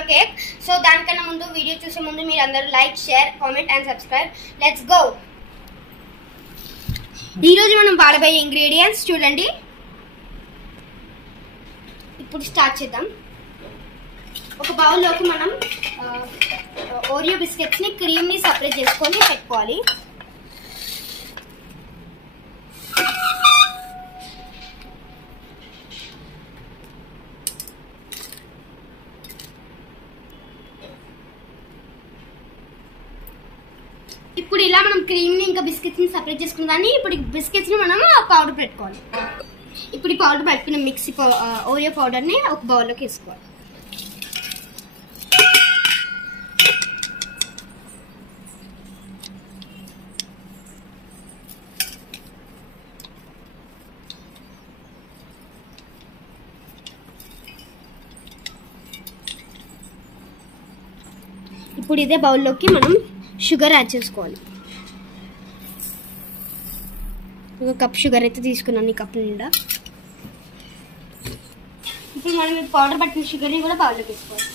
Oreo cake. So దానికన్నా ముందు video చూసే ముందు మీరు అందరూ like, share, comment and subscribe. Let's go. ఈ రోజు మనం వాడబోయే ఇంగ్రీడియెంట్స్ చూడండి. ఇప్పుడు స్టార్ట్ చేద్దాం. ఒక బౌల్ లోకి మనం ఓరియో బిస్కెట్స్ ని క్రీమ్ ని సెపరేట్ చేసుకొని పెట్టుకోవాలి. ఇప్పుడు ఇలా మనం క్రీమ్ ని ఇంకా బిస్కెట్స్ ని సెపరేట్ చేసుకున్నాం. ఇప్పుడు బిస్కెట్స్ ని మనం పౌడర్ పెట్టుకోవాలి. ఇప్పుడు ఈ పౌడర్ పెట్టుకున్న మిక్సీ ఓరియో పౌడర్ ని ఒక బౌల్ లోకి వేసుకోవాలి. ఇప్పుడు ఇదే బౌల్లోకి మనం షుగర్ యాడ్ చేసుకోవాలి. ఒక కప్ షుగర్ అయితే తీసుకున్నాను, ఈ కప్ నిండా. ఇప్పుడు మనం పౌడర్ పట్టిన షుగర్ని కూడా బౌల్లోకి వేసుకోవాలి.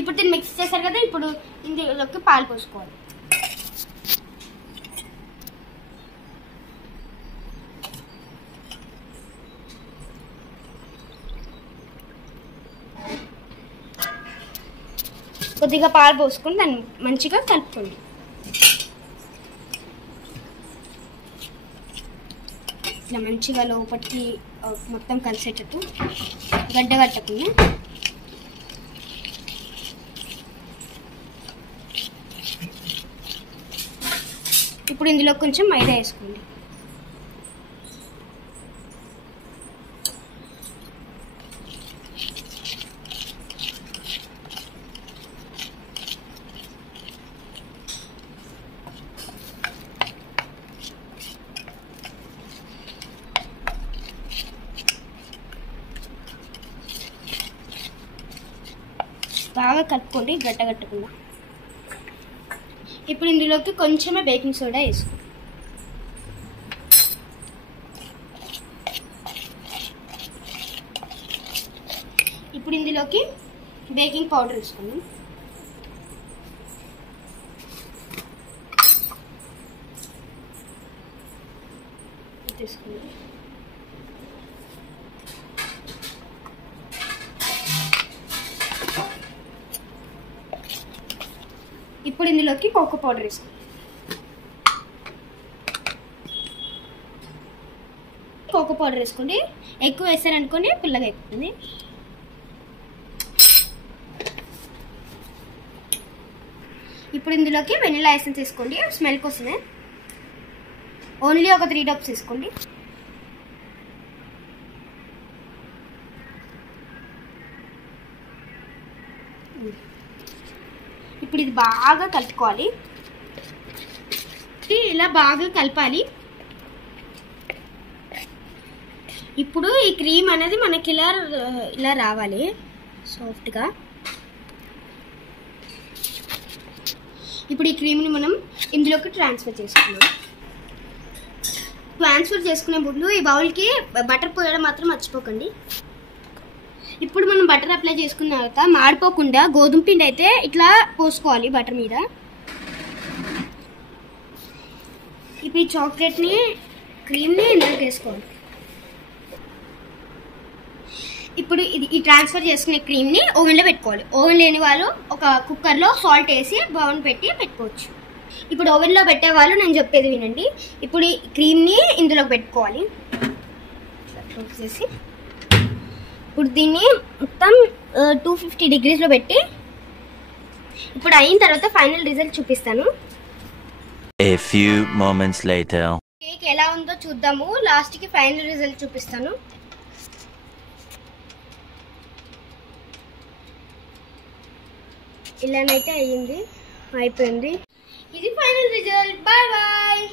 ఇప్పుడు దీన్ని మిక్స్ చేశారు కదా, ఇప్పుడు ఇందులోకి పాలు పోసుకోవాలి. కొద్దిగా పాలు పోసుకొని దాన్ని మంచిగా కలుపుకోండి. ఇట్లా మంచిగా లోపలికి మొత్తం కలిసేటట్టు గడ్డ కట్టకుండా. ఇప్పుడు ఇందులో కొంచెం మైదా వేసుకోండి. బాగా కలుపుకోండి, గడ్డ కట్టకుండా. ఇప్పుడు ఇందులోకి కొంచెమే బేకింగ్ సోడా వేసుకోండి. ఇప్పుడు ఇందులోకి బేకింగ్ పౌడర్ వేసుకోండి. తీసుకోండి. ఇప్పుడు ఇందులోకి కోకో పౌడర్ వేసుకోండి. కోకో పౌడర్ వేసుకోండి. ఎక్కువ వేసారనుకోండి పుల్లగా అయిపోతుంది. ఇప్పుడు ఇందులోకి వెనిలా ఎసెన్స్ వేసుకోండి, స్మెల్ కోసమే. ఓన్లీ ఒక 3 డ్రాప్స్ వేసుకోండి. ఇప్పుడు ఇది బాగా కలుపుకోవాలి. ఇలా బాగా కలపాలి. ఇప్పుడు ఈ క్రీమ్ అనేది మనకి ఇలా రావాలి సాఫ్ట్గా. ఇప్పుడు ఈ క్రీమ్ని మనం ఇందులోకి ట్రాన్స్ఫర్ చేసుకున్నాం. ట్రాన్స్ఫర్ చేసుకునే ముందు ఈ బౌల్కి బటర్ పోయడం మాత్రం మర్చిపోకండి. ఇప్పుడు మనం బటర్ అప్లై చేసుకున్న తర్వాత మాడిపోకుండా గోధుమ పిండి అయితే ఇట్లా పోసుకోవాలి బటర్ మీద. ఇప్పుడు ఈ చాక్లెట్ని క్రీమ్ని ఇందులోకి వేసుకోవాలి. ఇప్పుడు ఈ ట్రాన్స్ఫర్ చేసుకునే క్రీమ్ని ఓవెన్లో పెట్టుకోవాలి. ఓవెన్ లేని వాళ్ళు ఒక కుక్కర్లో సాల్ట్ వేసి బౌన్ పెట్టుకోవచ్చు. ఇప్పుడు ఓవెన్లో పెట్టే వాళ్ళు నేను చెప్పేది వినండి. ఇప్పుడు ఈ క్రీమ్ని ఇందులోకి పెట్టుకోవాలి. క్లోజ్ చేసి ఇప్పుడు దీన్ని మొత్తం 250 డిగ్రీస్లో పెట్టి ఇప్పుడు అయిన తర్వాత ఫైనల్ రిజల్ట్ చూపిస్తాను. A few moments later. Cake ఎలా ఉందో చూద్దాము. లాస్ట్కి ఫైనల్ రిజల్ట్ చూపిస్తాను. ఇలానైతే అయిపోయింది. ఇది ఫైనల్ రిజల్ట్. Bye bye.